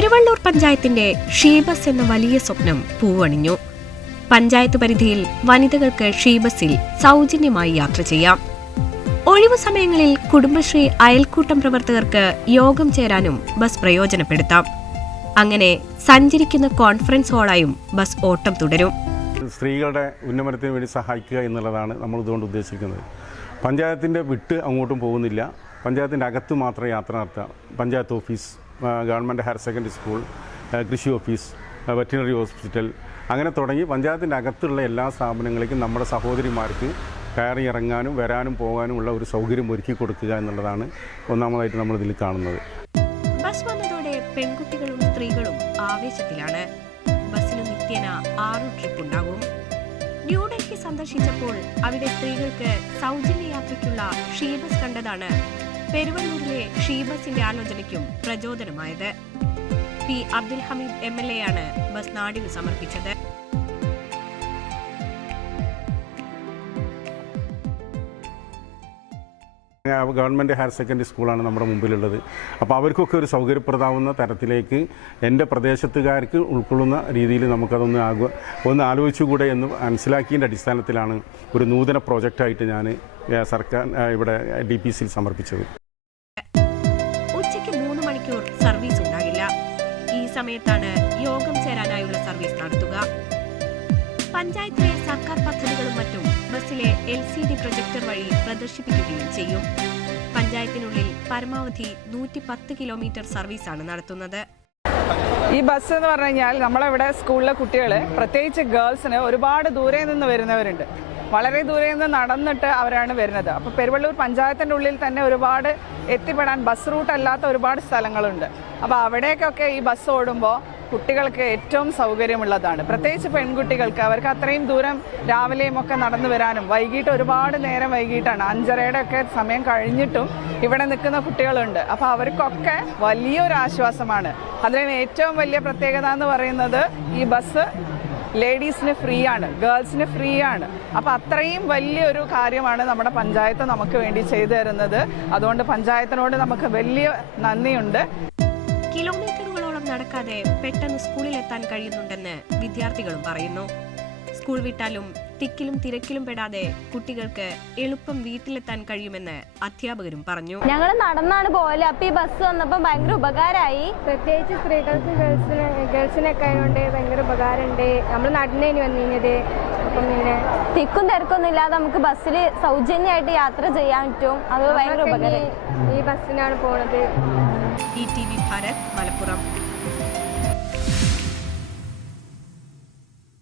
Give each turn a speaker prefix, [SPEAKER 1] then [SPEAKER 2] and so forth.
[SPEAKER 1] പെരുവള്ളൂർ പഞ്ചായത്തിന്റെ ഷീബസ് എന്ന വലിയ സ്വപ്നം പൂവണിഞ്ഞു. പഞ്ചായത്ത് പരിധിയിൽ വനിതകൾക്ക് ഷീബസിൽ സൗജന്യമായി യാത്ര ചെയ്യാം. ഒഴിവു സമയങ്ങളിൽ കുടുംബശ്രീ അയൽക്കൂട്ടം പ്രവർത്തകർക്ക് യോഗം ചേരാനും ബസ് പ്രയോജനപ്പെടുത്താം. അങ്ങനെ സഞ്ചരിക്കുന്ന കോൺഫറൻസ് ഹാളായും ബസ് ഓട്ടം തുടരും.
[SPEAKER 2] സ്ത്രീകളുടെ ഉന്നമനത്തിന് വേണ്ടി സഹായിക്കുക എന്നുള്ളതാണ് നമ്മൾ ഇതുകൊണ്ട് ഉദ്ദേശിക്കുന്നത്. പഞ്ചായത്തിന്റെ വിട്ട് അങ്ങോട്ടും പോകുന്നില്ല. പഞ്ചായത്തിന്റെ അകത്ത് മാത്രം യാത്ര നടത്താം panchayat office government higher secondary school കൃഷി ഓഫീസ് വെറ്റിനറി ഹോസ്പിറ്റൽ അങ്ങനെ തുടങ്ങി പഞ്ചായത്തിന്റെ അകത്തുള്ള എല്ലാ സ്ഥാപനങ്ങളിലേക്കും നമ്മുടെ സഹോദരിമാർക്ക് കയറി ഇറങ്ങാനും വരാനും പോകാനും ഉള്ള ഒരു സൗകര്യം ഒരുക്കി കൊടുക്കുക എന്നുള്ളതാണ് ഒന്നാമതായിട്ട് നമ്മൾ ഇതിൽ കാണുന്നത്.
[SPEAKER 1] ബസ് വന്നതോടെ പെൺകുട്ടികളും സ്ത്രീകളും ആവേശത്തിലാണ്. ബസ്സിന് നിത്യേന ആറു ട്രിപ്പ് ഉണ്ടാകും. ന്യൂഡൽഹി സന്ദർശിച്ചപ്പോൾ അവിടെ സ്ത്രീകൾക്ക് സൗജന്യ യാത്രയ്ക്കുള്ള ഷീബസ് കണ്ടതാണ് പെരുവള്ളൂരിലെ ഷീബസിന്റെ ആലോചനയ്ക്കും പ്രചോദനമായത്. P. Abdul Hamid M L A ആണ് ബസ് നാടിന് സമർപ്പിച്ചത്.
[SPEAKER 2] ഗവൺമെന്റ് ഹയർ സെക്കൻഡറി സ്കൂളാണ് നമ്മുടെ മുമ്പിലുള്ളത്. അപ്പോൾ അവർക്കൊക്കെ ഒരു സൗകര്യപ്രദമാവുന്ന തരത്തിലേക്ക് എന്റെ പ്രദേശത്തുകാർക്ക് ഉൾക്കൊള്ളുന്ന രീതിയിൽ നമുക്കതൊന്ന് ആകുക ഒന്ന് ആലോചിച്ചുകൂടെ എന്ന് മനസ്സിലാക്കിയതിന്റെ അടിസ്ഥാനത്തിലാണ് ഒരു നൂതന പ്രോജക്റ്റായിട്ട് ഞാൻ സർക്കാർ ഇവിടെ ഡി പി സിയിൽ സമർപ്പിച്ചത്.
[SPEAKER 1] ഉച്ചയ്ക്ക് മൂന്ന് മണിക്കൂർ സർവീസ് ഉണ്ടാകില്ല. ഈ സമയത്താണ് യോഗം ചേരാനായുള്ള സർവീസ് നടത്തുക. പഞ്ചായത്തിലെ സർക്കാർ പദ്ധതികളും മറ്റും ബസ്സിലെ എൽ സി ഡി പ്രൊജക്ടർ വഴി പ്രദർശിപ്പിക്കുകയും ചെയ്യും. പഞ്ചായത്തിനുള്ളിൽ പരമാവധി നൂറ്റി പത്ത് കിലോമീറ്റർ സർവീസാണ് നടത്തുന്നത്.
[SPEAKER 3] ഈ ബസ് എന്ന് പറഞ്ഞു കഴിഞ്ഞാൽ നമ്മളിവിടെ സ്കൂളിലെ കുട്ടികൾ പ്രത്യേകിച്ച് ഗേൾസിന് ഒരുപാട് ദൂരെ നിന്ന് വരുന്നവരുണ്ട്. വളരെ ദൂരെ നിന്ന് നടന്നിട്ട് അവരാണ് വരുന്നത്. അപ്പോൾ പെരുവള്ളൂർ പഞ്ചായത്തിന്റെ ഉള്ളിൽ തന്നെ ഒരുപാട് എത്തിപ്പെടാൻ ബസ് റൂട്ട് അല്ലാത്ത ഒരുപാട് സ്ഥലങ്ങളുണ്ട്. അപ്പോൾ അവിടേക്കൊക്കെ ഈ ബസ് ഓടുമ്പോൾ കുട്ടികൾക്ക് ഏറ്റവും സൗകര്യമുള്ളതാണ്. പ്രത്യേകിച്ച് പെൺകുട്ടികൾക്ക് അവർക്ക് അത്രയും ദൂരം രാവിലെയും ഒക്കെ നടന്നു വരാനും വൈകിട്ട് ഒരുപാട് നേരം വൈകിട്ടാണ്. അഞ്ചരയുടെ ഒക്കെ സമയം കഴിഞ്ഞിട്ടും ഇവിടെ നിൽക്കുന്ന കുട്ടികളുണ്ട്. അപ്പോൾ അവർക്കൊക്കെ വലിയൊരു ആശ്വാസമാണ്. അതിന് ഏറ്റവും വലിയ പ്രത്യേകത എന്ന് പറയുന്നത് ഈ ബസ് ലേഡീസിന് ഫ്രീ ആണ് ഗേൾസിന് ഫ്രീ ആണ് അപ്പോൾ അത്രയും വലിയൊരു കാര്യമാണ് നമ്മുടെ പഞ്ചായത്ത് നമുക്ക് വേണ്ടി ചെയ്തു തരുന്നത്. അതുകൊണ്ട് പഞ്ചായത്തിനോട് നമുക്ക് വലിയ നന്ദിയുണ്ട്.
[SPEAKER 1] കിലോമീറ്ററുകളോളം നടക്കാതെ പെട്ടെന്ന് സ്കൂളിലെത്താൻ കഴിയുന്നുണ്ടെന്ന് വിദ്യാർത്ഥികളും പറയുന്നു. സ്കൂൾ വിട്ടാലും തിക്കിലും തിരക്കിലും പെടാതെ കുട്ടികൾക്ക് എളുപ്പം വീട്ടിലെത്താൻ കഴിയുമെന്ന് അധ്യാപകരും പറഞ്ഞു.
[SPEAKER 4] ഞങ്ങൾ നടന്നാണ് പോകൽ അപ്പൊ ഈ ബസ് വന്നപ്പോ ഭയങ്കര ഉപകാരമായി
[SPEAKER 5] പ്രത്യേകിച്ച് സ്ത്രീകൾക്കും ഗേൾസിന് ഗേൾസിനൊക്കെ ആയതുകൊണ്ട് ഭയങ്കര ഉപകാരമുണ്ട് നമ്മൾ നടന്നേന് വന്നിരുന്നത് അപ്പം പിന്നെ
[SPEAKER 4] തിക്കും തിരക്കൊന്നും ഇല്ലാതെ നമുക്ക് ബസ്സിൽ സൗജന്യമായിട്ട് യാത്ര ചെയ്യാൻ പറ്റും. അത് ഭയങ്കര ഉപകാരം
[SPEAKER 5] ഈ ബസ്സിനാണ് പോണത്.
[SPEAKER 1] E T V Bharat Malappuram.